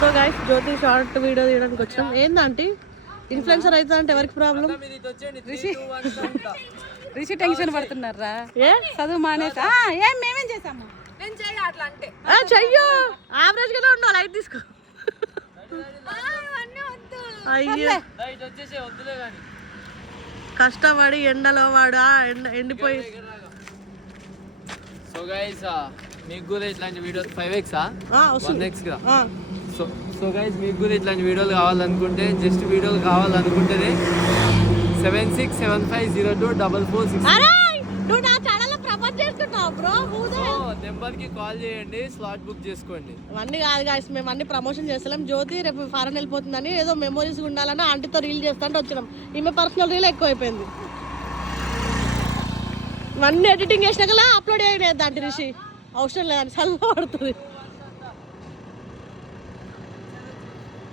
So guys జ్యోతి short video తీయడానికి వచ్చాం. ఏందంటే ఇన్ఫ్లుయెన్సర్ అవుతా అంటే ఎవరికి ప్రాబ్లం? రిషి టెన్షన్ పడుతున్నారా? ఏ చదువు మానేసా? ఏం మేమేం చేసాము? నేను చెయ్యి అట్లా అంటే చెయ్యో యావరేజ్ గానే ఉన్నావు, లైట్ తీసుకో. అయ్యో కష్టపడి ఎండలో వాడు ఎండిపోయి. సో గైస్ మీకు కూడా ఇట్లాంటి videos 5x 1x so guys మీకు కూడా ఇట్లాంటి వీడియోలు కావాలనుకుంటే జస్ట్ వీడియోలు కావాలనుకుంటేనే 7675024466 నెంబర్కి కాల్ చేయండి, స్లాట్ బుక్ చేసుకోండి. అన్నీ కాదు గాయస్, మేము అన్ని ప్రమోషన్ చేస్తాం. జ్యోతి రేపు ఫారెన్ వెళ్ళిపోతుందని ఏదో మెమోరీస్ ఉండాలని ఆంటీతో రీల్ చేస్తాంటే వచ్చినాం. ఈమె పర్సనల్ రీల్ ఎక్కువైపోయింది. ఇవన్నీ ఎడిటింగ్ చేసినాక అప్లోడ్ చేయలేదు అంటే రిషి అవసరం లేదని చల్ల పడుతుంది.